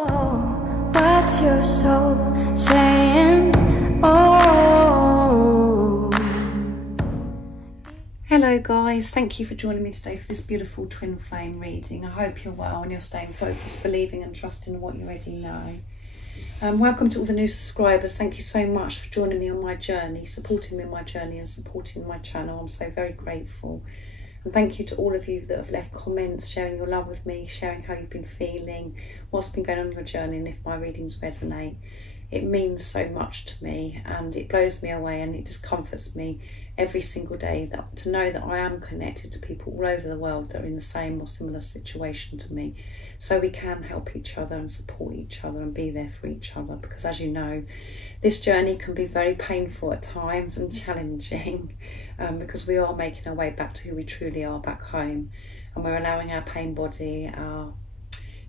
What's your soul saying? Oh. Hello guys, thank you for joining me today for this beautiful twin flame reading. I hope you're well and you're staying focused, believing and trusting what you already know. Welcome to all the new subscribers. Thank you so much for joining me on my journey, supporting me on my journey and supporting my channel. I'm so very grateful. And thank you to all of you that have left comments, sharing your love with me, sharing how you've been feeling, what's been going on in your journey, and if my readings resonate. It means so much to me and it blows me away, and it just comforts me every single day that to know that I am connected to people all over the world that are in the same or similar situation to me, so we can help each other and support each other and be there for each other. Because as you know, this journey can be very painful at times and challenging, because we are making our way back to who we truly are back home, and we're allowing our pain body, our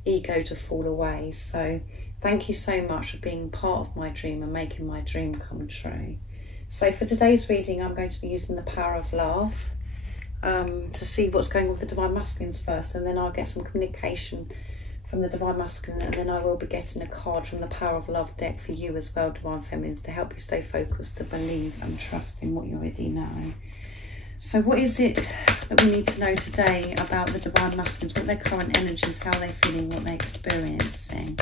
ego to fall away. So thank you so much for being part of my dream and making my dream come true. So for today's reading, I'm going to be using the power of love to see what's going on with the Divine Masculines first, and then I'll get some communication from the Divine Masculine, and then I will be getting a card from the Power of Love deck for you as well, Divine Feminines, to help you stay focused, to believe and trust in what you already know. So what is it that we need to know today about the Divine Masculines? What their current energies, how they're feeling, what they're experiencing.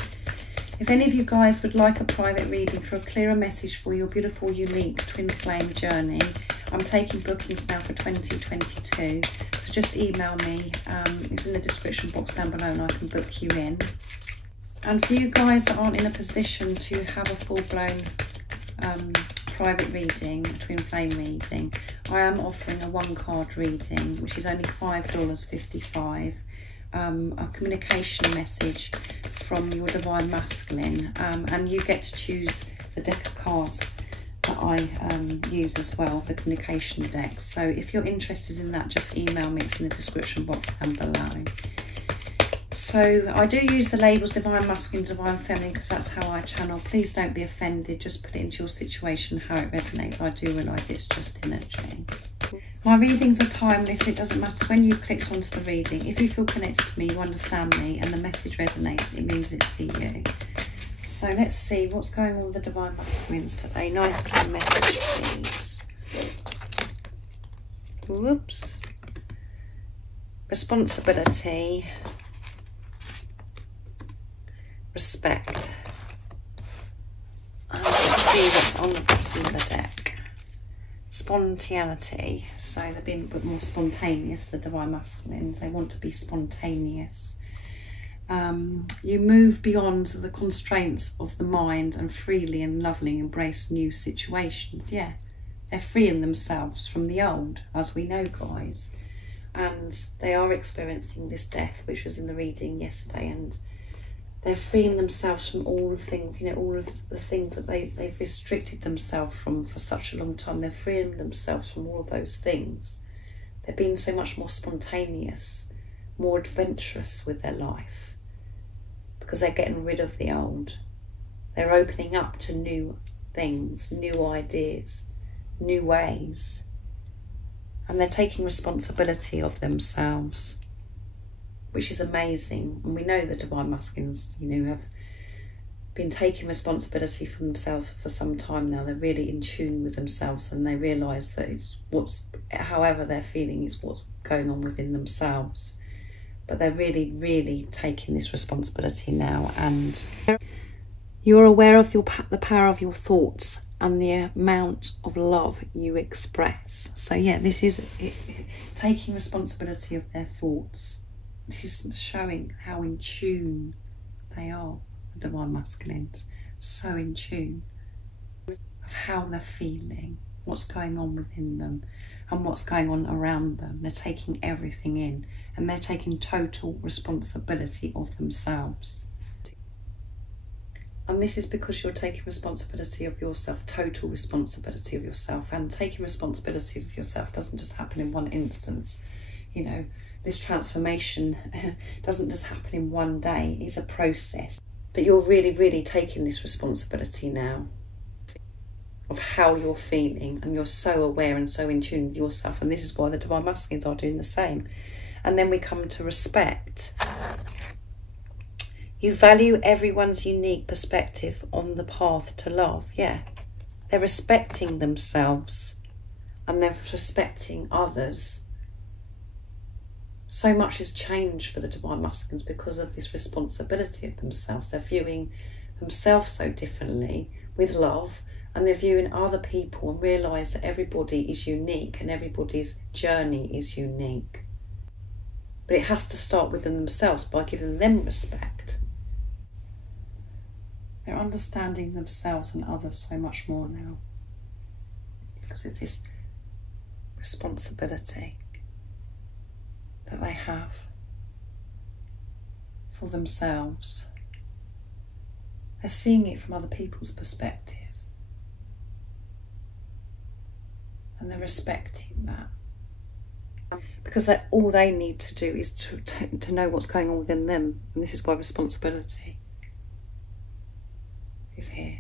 If any of you guys would like a private reading for a clearer message for your beautiful, unique twin flame journey, I'm taking bookings now for 2022. So just email me. It's in the description box down below and I can book you in. And for you guys that aren't in a position to have a full-blown private reading, twin flame reading, I am offering a one-card reading, which is only $5.55. A communication message from your Divine Masculine, and you get to choose the deck of cards that I use as well, the communication decks. So if you're interested in that, just email me. It's in the description box down below. So I do use the labels Divine Masculine, Divine Feminine, because that's how I channel. Please don't be offended, just put it into your situation how it resonates. I do realise it's just energy. My readings are timeless. It doesn't matter when you clicked onto the reading. If you feel connected to me, you understand me, and the message resonates, it means it's for you. So let's see what's going on with the Divine Masculines today. Nice clear message, please. Whoops. Responsibility. Respect. And let's see what's on the bottom of the deck. Spontaneity. So they're being a bit more spontaneous, the Divine Masculines. They want to be spontaneous. You move beyond the constraints of the mind and freely and lovingly embrace new situations. Yeah, they're freeing themselves from the old, as we know, guys. And they are experiencing this death, which was in the reading yesterday, and they're freeing themselves from all the things, you know, all of the things that they've restricted themselves from for such a long time. They're freeing themselves from all of those things. They're being so much more spontaneous, more adventurous with their life, because they're getting rid of the old. They're opening up to new things, new ideas, new ways. And they're taking responsibility of themselves, which is amazing. And we know the Divine Masculines, you know, have been taking responsibility for themselves for some time now. They're really in tune with themselves, and they realise that it's however they're feeling, is what's going on within themselves. But they're really, really taking this responsibility now, and you're aware of the power of your thoughts and the amount of love you express. So yeah, this is taking responsibility of their thoughts. This is showing how in tune they are, the Divine Masculines. So in tune of how they're feeling, what's going on within them, and what's going on around them. They're taking everything in, and they're taking total responsibility of themselves. And this is because you're taking responsibility of yourself, total responsibility of yourself. And taking responsibility of yourself doesn't just happen in one instance. You know, this transformation doesn't just happen in one day. It's a process. But you're really, really taking this responsibility now of how you're feeling, and you're so aware and so in tune with yourself. And this is why the Divine Masculines are doing the same. And then we come to respect. You value everyone's unique perspective on the path to love. Yeah. They're respecting themselves and they're respecting others. So much has changed for the Divine Masculines because of this responsibility of themselves. They're viewing themselves so differently with love, and they're viewing other people and realise that everybody is unique and everybody's journey is unique. But it has to start within themselves by giving them respect. They're understanding themselves and others so much more now because of this responsibility that they have for themselves. They're seeing it from other people's perspective and they're respecting that because all they need to do is to know what's going on within them, and this is why responsibility is here.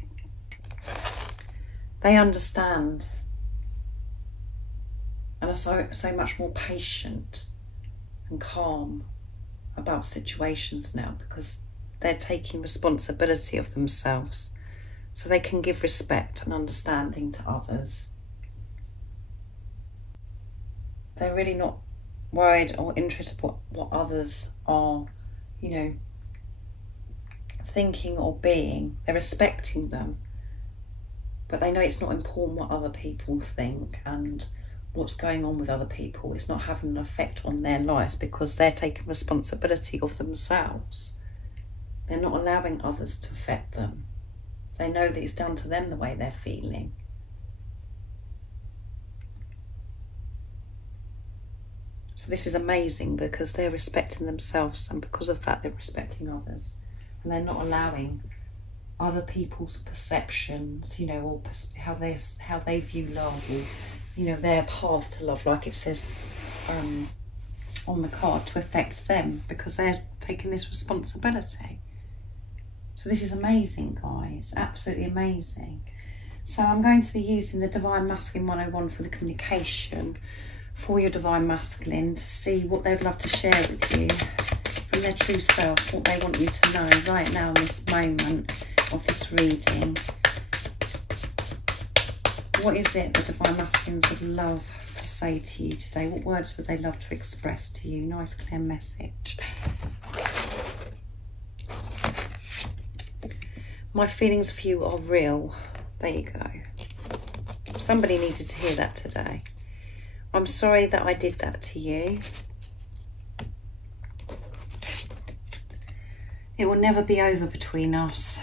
They understand and are so much more patient and calm about situations now because they're taking responsibility of themselves, so they can give respect and understanding to others. They're really not worried or interested what others are, thinking or being. They're respecting them, but they know it's not important what other people think and what's going on with other people. It's not having an effect on their lives because they're taking responsibility of themselves. They're not allowing others to affect them. They know that it's down to them the way they're feeling. So this is amazing because they're respecting themselves, and because of that they're respecting others, and they're not allowing other people's perceptions, or how they view love, or their path to love, like it says on the card, to affect them, because they're taking this responsibility. So this is amazing, guys, absolutely amazing. So I'm going to be using the Divine Masculine 101 for the communication for your Divine Masculine to see what they'd love to share with you from their true self, what they want you to know right now in this moment of this reading. What is it the Divine Masculines would love to say to you today? What words would they love to express to you? Nice clear message. My feelings for you are real. There you go. Somebody needed to hear that today. I'm sorry that I did that to you. It will never be over between us.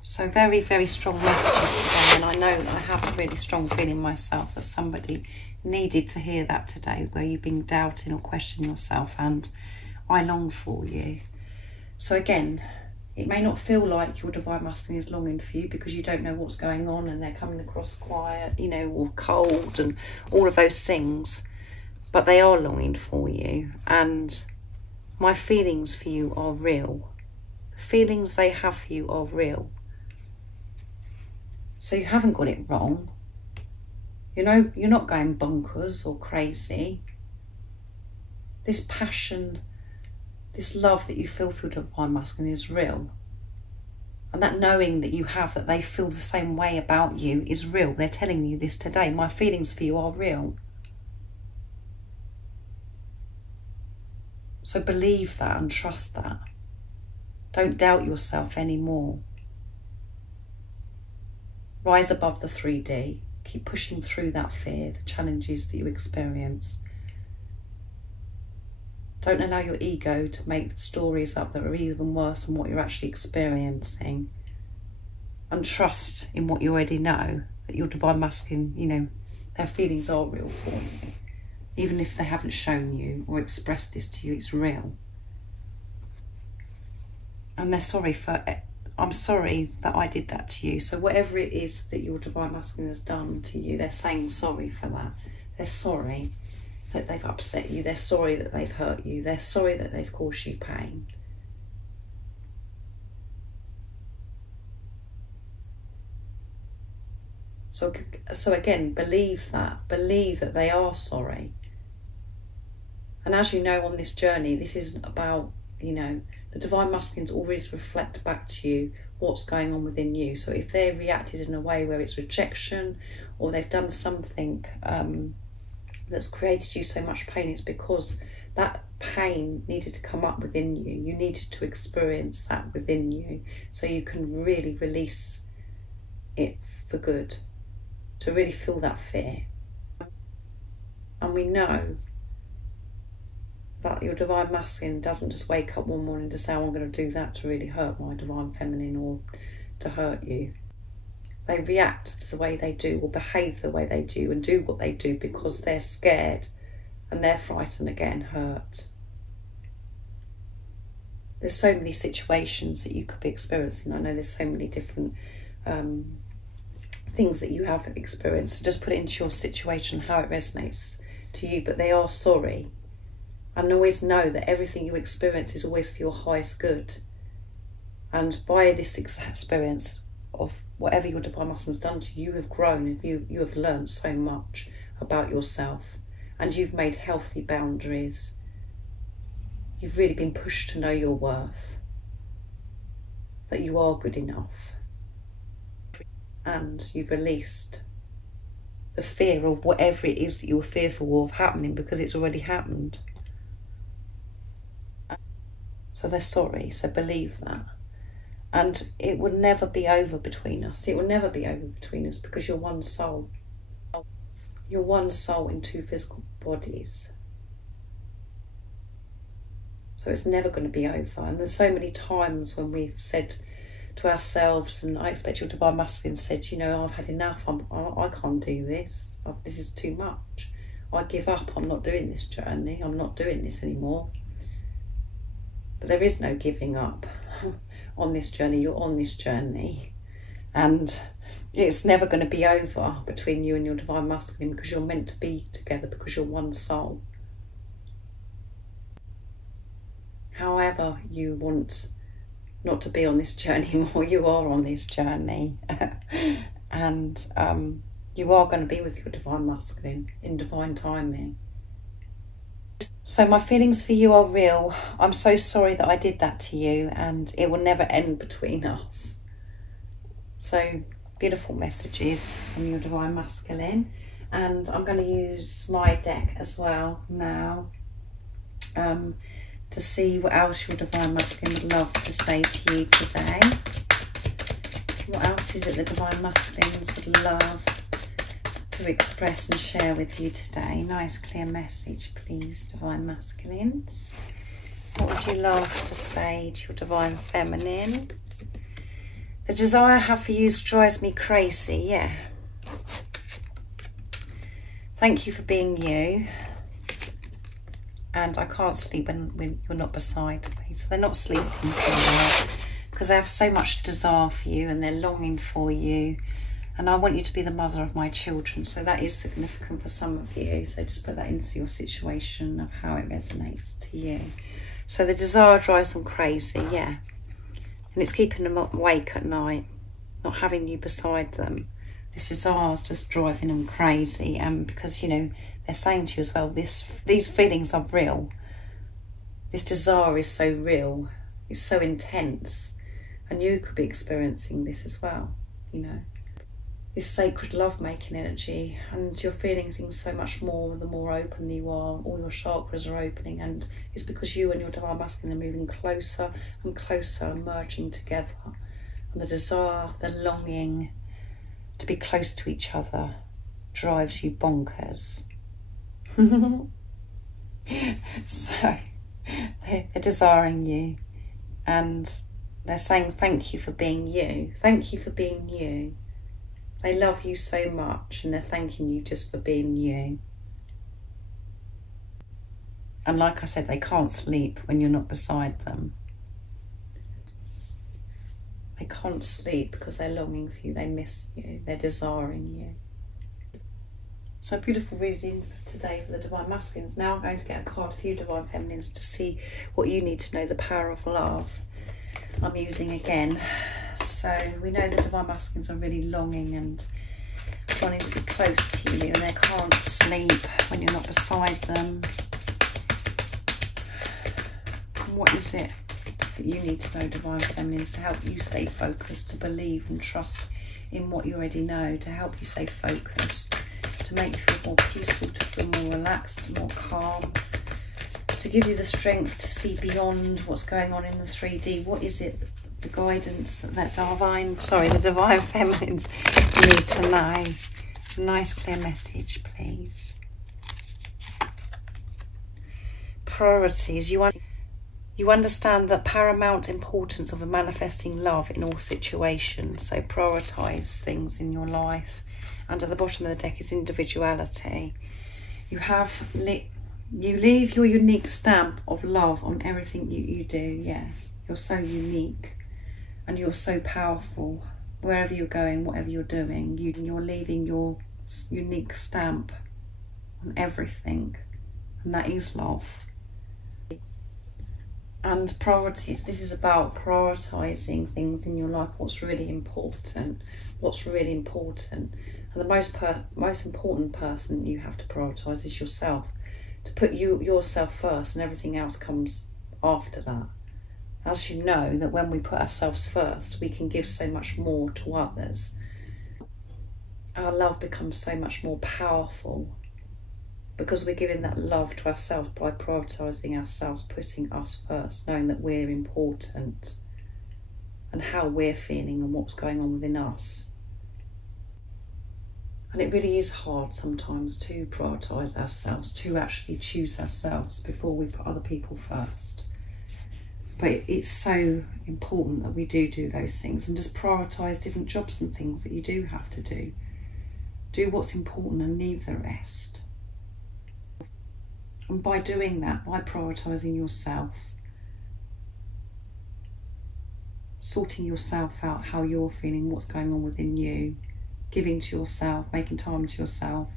So very, very strong messages today, and I know that I have a really strong feeling myself that somebody needed to hear that today, where you've been doubting or questioning yourself, and I long for you. So again, it may not feel like your Divine Masculine is longing for you because you don't know what's going on and they're coming across quiet, or cold and all of those things, but they are longing for you, and my feelings for you are real. The feelings they have for you are real. So you haven't got it wrong. You're not going bonkers or crazy. This passion, this love that you feel for your Divine Masculine is real. And that knowing that you have, that they feel the same way about you, is real. They're telling you this today. My feelings for you are real. So believe that and trust that. Don't doubt yourself anymore. Rise above the 3D. Keep pushing through that fear, the challenges that you experience. Don't allow your ego to make stories up that are even worse than what you're actually experiencing. And trust in what you already know, that your Divine Masculine, their feelings are real for you. Even if they haven't shown you or expressed this to you, it's real. And they're sorry I'm sorry that I did that to you. So whatever it is that your Divine Masculine has done to you, they're saying sorry for that. They're sorry that they've upset you. They're sorry that they've hurt you. They're sorry that they've caused you pain. So again, believe that. Believe that they are sorry. And as you know, on this journey, this isn't about you know, the Divine Masculines always reflect back to you what's going on within you. So if they reacted in a way where it's rejection, or they've done something that's created you so much pain, it's because that pain needed to come up within you. You needed to experience that within you so you can really release it for good, to really feel that fear. And we know that your Divine Masculine doesn't just wake up one morning to say, oh, I'm going to do that to really hurt my Divine Feminine or to hurt you. They react to the way they do, or behave the way they do, and do what they do because they're scared and they're frightened, again, hurt. There's so many situations that you could be experiencing. I know there's so many different things that you have experienced. So just put it into your situation, how it resonates to you. But they are sorry. And always know that everything you experience is always for your highest good. And by this experience of whatever your Divine Masculine's done to you, you have grown and you have learned so much about yourself. And you've made healthy boundaries. You've really been pushed to know your worth. That you are good enough. And you've released the fear of whatever it is that you were fearful of happening, because it's already happened. So they're sorry, so believe that. And it will never be over between us. It will never be over between us, because you're one soul. You're one soul in two physical bodies. So it's never going to be over. And there's so many times when we've said to ourselves, and I expect your Divine Masculine said, you know, I've had enough. I can't do this. This is too much. I give up. I'm not doing this journey. I'm not doing this anymore. But there is no giving up on this journey. You're on this journey. And it's never going to be over between you and your Divine Masculine, because you're meant to be together, because you're one soul. However you want not to be on this journey more, you are on this journey. And you are going to be with your Divine Masculine in divine timing. So my feelings for you are real. I'm so sorry that I did that to you, and it will never end between us. So beautiful messages from your Divine Masculine. And I'm going to use my deck as well now to see what else your Divine Masculine would love to say to you today. What else is it the Divine Masculines would love to express and share with you today? Nice clear message, please, Divine Masculines. What would you love to say to your Divine Feminine? The desire I have for you drives me crazy. Yeah. Thank you for being you. And I can't sleep when you're not beside me. So they're not sleeping tonight, because they have so much desire for you and they're longing for you. And I want you to be the mother of my children. So that is significant for some of you. So just put that into your situation of how it resonates to you. So the desire drives them crazy, yeah. And it's keeping them awake at night, not having you beside them. This desire is just driving them crazy. And because, you know, they're saying to you as well, these feelings are real. This desire is so real. It's so intense. And you could be experiencing this as well, you know. This sacred love-making energy, and you're feeling things so much more the more open you are. All your chakras are opening, and it's because you and your Divine Masculine are moving closer and closer, merging together. And the desire, the longing to be close to each other drives you bonkers. So they're desiring you, and they're saying thank you for being you. Thank you for being you. They love you so much, and they're thanking you just for being you. And like I said, they can't sleep when you're not beside them. They can't sleep because they're longing for you, they miss you, they're desiring you. So beautiful reading for today for the Divine Masculines. Now I'm going to get a card for you, Divine Feminines, to see what you need to know, the power of love. I'm using again. So we know the Divine Masculines are really longing and wanting to be close to you, and they can't sleep when you're not beside them. what is it that you need to know, Divine Feminines, to help you stay focused, to believe and trust in what you already know, to help you stay focused, to make you feel more peaceful, to feel more relaxed, more calm, to give you the strength to see beyond what's going on in the 3D. What is it, the guidance that the Divine Feminines need to know? A nice clear message, please. Priorities. You understand the paramount importance of manifesting love in all situations. So prioritise things in your life. And at the bottom of the deck is individuality. You leave your unique stamp of love on everything you do. Yeah, you're so unique and you're so powerful. Wherever you're going, whatever you're doing, you're leaving your unique stamp on everything, and that is love. And priorities. This is about prioritising things in your life. What's really important. What's really important. And the most important person you have to prioritise is yourself. To put yourself first, and everything else comes after that. As you know, that when we put ourselves first, we can give so much more to others. Our love becomes so much more powerful because we're giving that love to ourselves by prioritising ourselves, putting us first, knowing that we're important and how we're feeling and what's going on within us. And it really is hard sometimes to prioritise ourselves, to actually choose ourselves before we put other people first. But it's so important that we do those things and just prioritise different jobs and things that you do have to do. Do what's important and leave the rest. And by doing that, by prioritising yourself, sorting yourself out, how you're feeling, what's going on within you, giving to yourself, making time to yourself,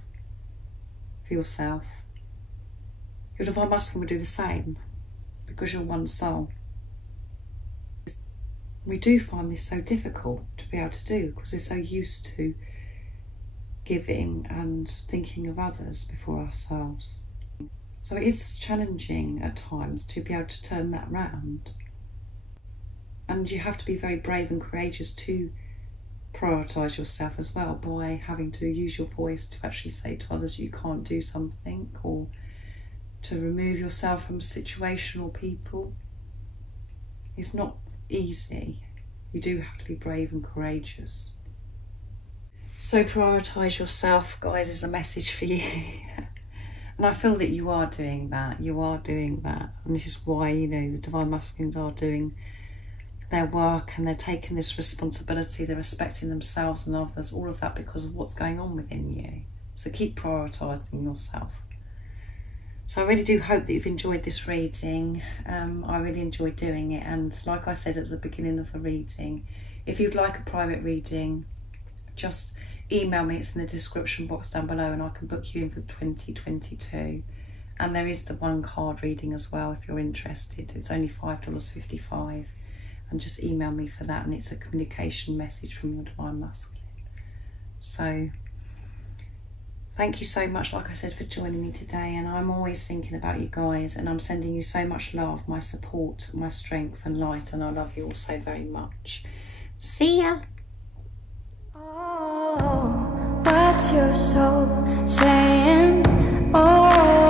for yourself, your Divine Masculine will do the same because you're one soul. We do find this so difficult to be able to do because we're so used to giving and thinking of others before ourselves. So it is challenging at times to be able to turn that round. And you have to be very brave and courageous to prioritise yourself as well by having to use your voice to actually say to others you can't do something, or to remove yourself from situational people. It's not easy. You do have to be brave and courageous. So prioritise yourself, guys, is the message for you. And I feel that you are doing that. You are doing that. And this is why, you know, the Divine Masculines are doing their work and they're taking this responsibility. They're respecting themselves and others, all of that because of what's going on within you. So keep prioritising yourself. So I really do hope that you've enjoyed this reading. I really enjoyed doing it. And like I said at the beginning of the reading, if you'd like a private reading, just email me. It's in the description box down below and I can book you in for 2022. And there is the one card reading as well if you're interested. It's only $5.55. And just email me for that, and it's a communication message from your Divine Masculine. So thank you so much, like I said, for joining me today. And I'm always thinking about you guys, and I'm sending you so much love, my support, my strength and light, and I love you all so very much. See ya. Oh, what's your soul saying? Oh.